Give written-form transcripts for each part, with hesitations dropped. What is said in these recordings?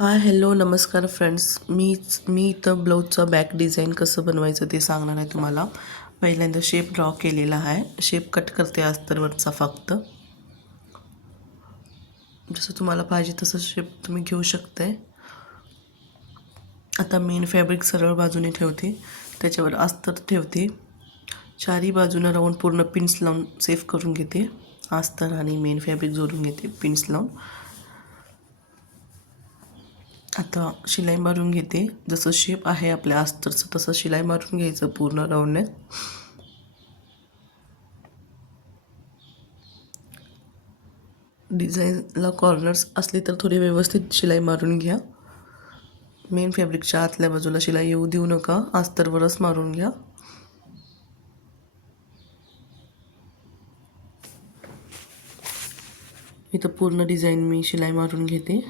हाय, hello, नमस्कार friends. मी इथं ब्लाऊजचं back design कसं बनवायचं ते सांगणार आहे तुम्हाला. पहिल्यांदा शेप ड्रॉ केलेला आहे. शेप कट करते अस्तरवरचा फक्त. जसं तुम्हाला पाहिजे तसं शेप तुम्ही घेऊ शकताय. आता मेन फॅब्रिक सरळ बाजूने ठेवते. त्याच्यावर अस्तर ठेवते. चारी बाजूनं राऊंड पूर्ण पिन्स लावून सेफ करून घेते. अस्तर आणि मेन फॅब्रिक जोडून घेते पिन्स लावून. आता शिलाई मारून घेते. जसं शेप आहे आपल्या अस्तरचं तसं शिलाई मारून घ्यायचं पूर्ण राऊंडने. डिझाईनला कॉर्नर्स असले तर थोडी व्यवस्थित शिलाई मारून घ्या. मेन फॅब्रिकच्या आतल्या बाजूला शिलाई येऊ देऊ नका, अस्तरवरच मारून घ्या. इथं पूर्ण डिझाईन मी शिलाई मारून घेते.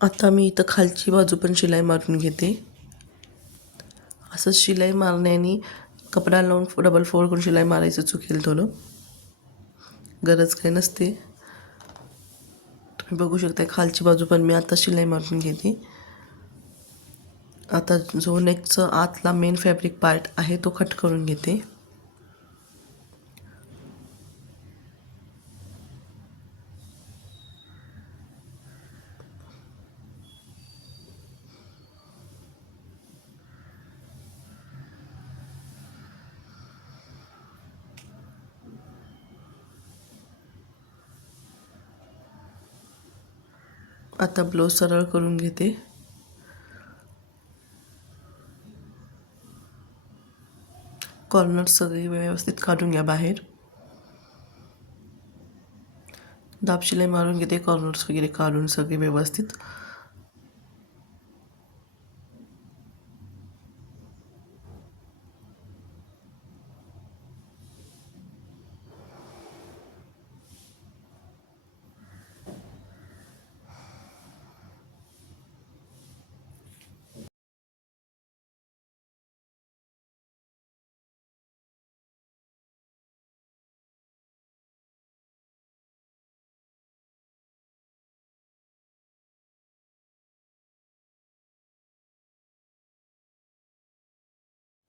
आता मी इथं खालची बाजू पण शिलाई मारून घेते. असं शिलाई मारण्याने कपडा लावून डबल फोल्ड करून शिलाई मारायचं चुकेल थोडं. गरज काही नसते. तुम्ही बघू शकता खालची बाजू पण मी आता शिलाई मारून घेते. आता जो नेकचा आतला मेन फॅब्रिक पार्ट आहे तो कट करून घेते. आता ब्लाऊज सरळ करून घेते. कॉर्नर सगळे व्यवस्थित काढून घ्या बाहेर. दाब शिलाई मारून घेते कॉर्नर्स वगैरे काढून सगळे व्यवस्थित.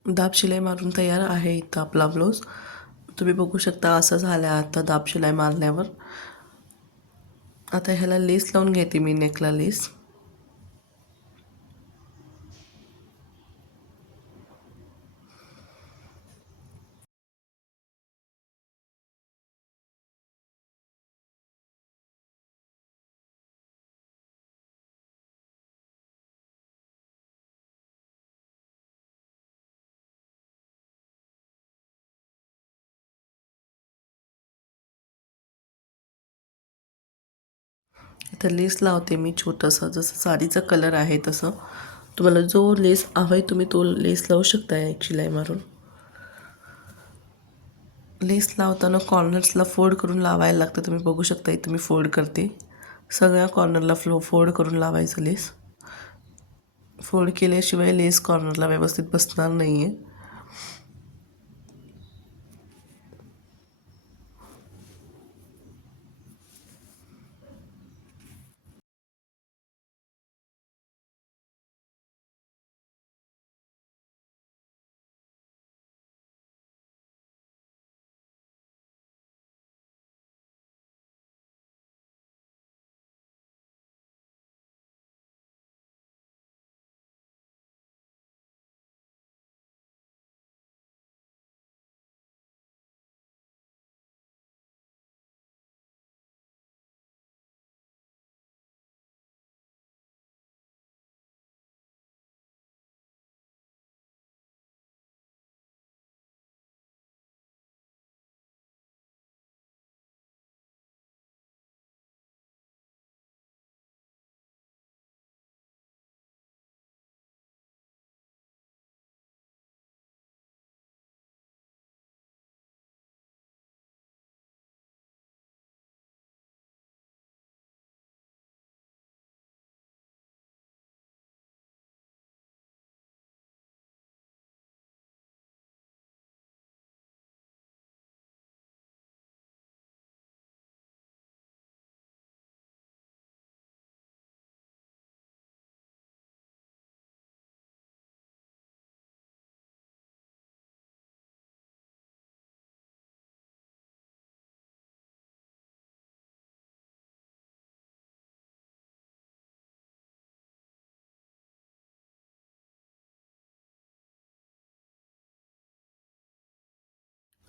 दाब शिलाई मारून तयार आहे इथं आपला ब्लाऊज. तुम्ही बघू शकता असं झालं आता दाब शिलाई मारल्यावर. आता ह्याला लेस लावून घेते मी, नेकला लेस. इथं लेस लावते मी छोटंसं, जसं साडीचा कलर आहे तसं. तुम्हाला जो लेस हवा आहे तुम्ही तो लेस लावू शकता एक शिलाई मारून. लेस लावताना कॉर्नर्सला फोल्ड करून लावायला लागतं. तुम्ही बघू शकता इथं मी फोल्ड करते. सगळ्या कॉर्नरला फोल्ड करून लावायचं लेस. फोल्ड केल्याशिवाय लेस कॉर्नरला व्यवस्थित बसणार नाही आहे.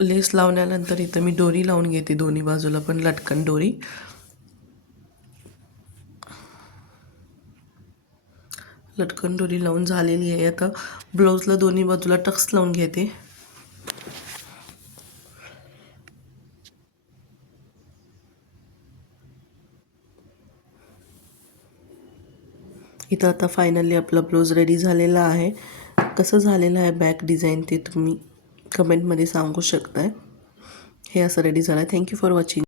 लेस लावल्यानंतर इथं मी दोरी लावून घेते दोन्ही बाजूला पण लटकन दोरी. लटकन दोरी लावून झालेली आहे. आता ब्लाऊजला दोन्ही बाजूला टक्स लावून घेते. इथं आता फायनली आपला ब्लाऊज रेडी झालेला आहे. कसं झालेलं आहे बॅक डिझाईन ते तुम्ही कमेंटमध्ये सांगू शकताय. हे असं रेडी झालं आहे. Thank you for watching.